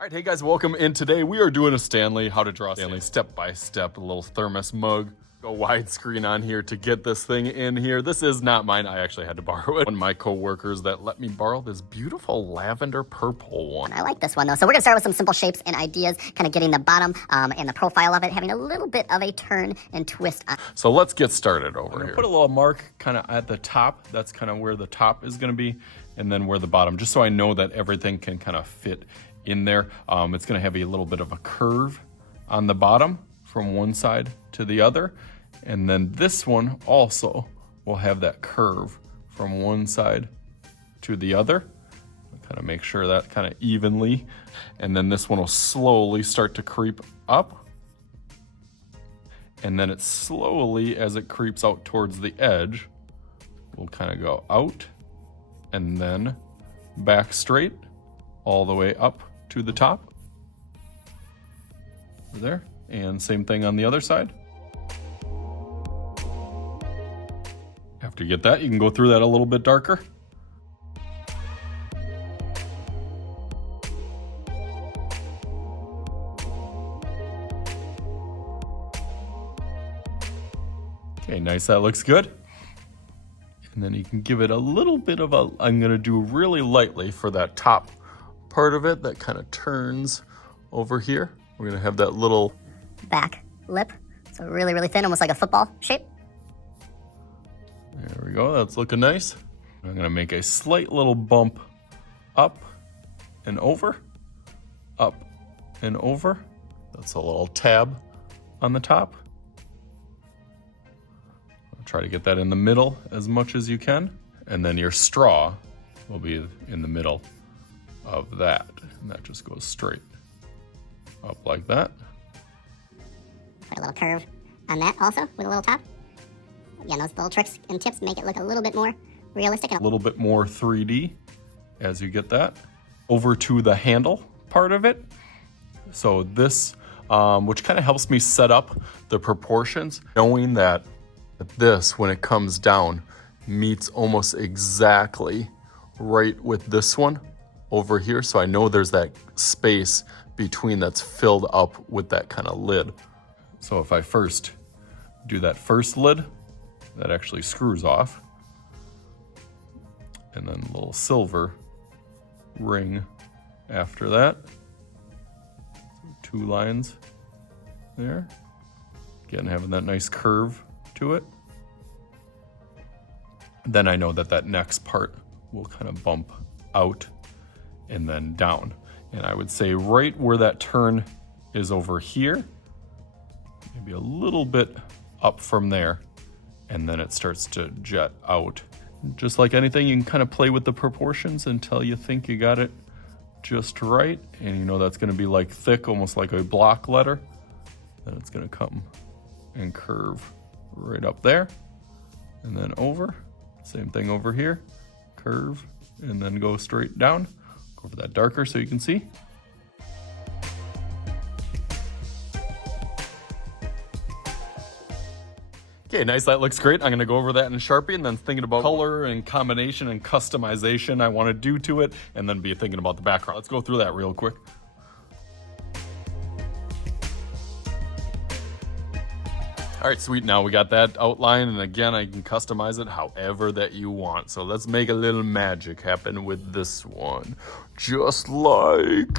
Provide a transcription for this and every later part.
All right, hey guys, welcome in. Today we are doing a Stanley, how to draw Stanley step-by-step, a little thermos mug. Go widescreen on here to get this thing in here. This is not mine, I actually had to borrow it. One of my co-workers that let me borrow this beautiful lavender purple one. I like this one though. So we're gonna start with some simple shapes and ideas, kind of getting the bottom and the profile of it, having a little bit of a turn and twist on. So let's get started over here. Put a little mark kind of at the top. That's kind of where the top is gonna be, and then where the bottom, just so I know that everything can kind of fit in there. It's gonna have a little bit of a curve on the bottom from one side to the other. And then this one also will have that curve from one side to the other. Kind of make sure that kind of evenly. And then this one will slowly start to creep up. And then it slowly, as it creeps out towards the edge, will kind of go out and then back straight all the way up to the top. There. And same thing on the other side. After you get that, you can go through that a little bit darker. Okay, nice, that looks good. And then you can give it a little bit of a, I'm gonna do really lightly for that top part of it that kind of turns over here. We're gonna have that little Back lip. So really, really thin, almost like a football shape. There we go, that's looking nice. I'm gonna make a slight little bump up and over, up and over. That's a little tab on the top. I'll try to get that in the middle as much as you can. And then your straw will be in the middle of that. And that just goes straight up like that. Put a little curve on that also with a little top. Again, those little tricks and tips make it look a little bit more realistic. A little bit more 3D as you get that. Over to the handle part of it. So this, which kind of helps me set up the proportions, knowing that this, when it comes down, meets almost exactly right with this one over here. So I know there's that space between that's filled up with that kind of lid. So if I first do that first lid, that actually screws off. And then a little silver ring after that. So 2 lines there. Again, having that nice curve to it. Then I know that that next part will kind of bump out and then down. And I would say right where that turn is over here, maybe a little bit up from there, and then it starts to jet out. Just like anything, you can kind of play with the proportions until you think you got it just right. And you know that's gonna be like thick, almost like a block letter. Then it's gonna come and curve right up there, and then over. Same thing over here, curve, and then go straight down. Go for that darker so you can see. Okay, nice, that looks great. I'm gonna go over that in Sharpie and then thinking about color and combination and customization I wanna do to it, and then be thinking about the background. Let's go through that real quick. All right, sweet, now we got that outline, and again, I can customize it however that you want. So let's make a little magic happen with this one. Just like,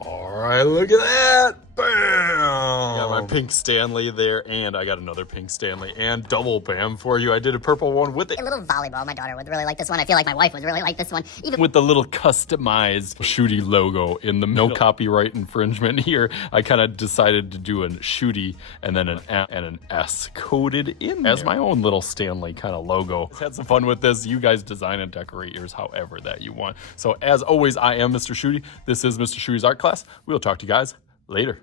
all right, look at that, bam! I got my pink Stanley there, and I got another pink Stanley, and double bam for you. I did a purple one with it. A little volleyball. My daughter would really like this one. I feel like my wife would really like this one. Even with the little customized Shooty logo in the middle. No copyright infringement here. I kind of decided to do a Shooty and then an M and an S coded in there as my own little Stanley kind of logo. Had some fun with this. You guys design and decorate yours however that you want. So as always, I am Mr. Shooty. This is Mr. Shooty's art class. We'll talk to you guys later.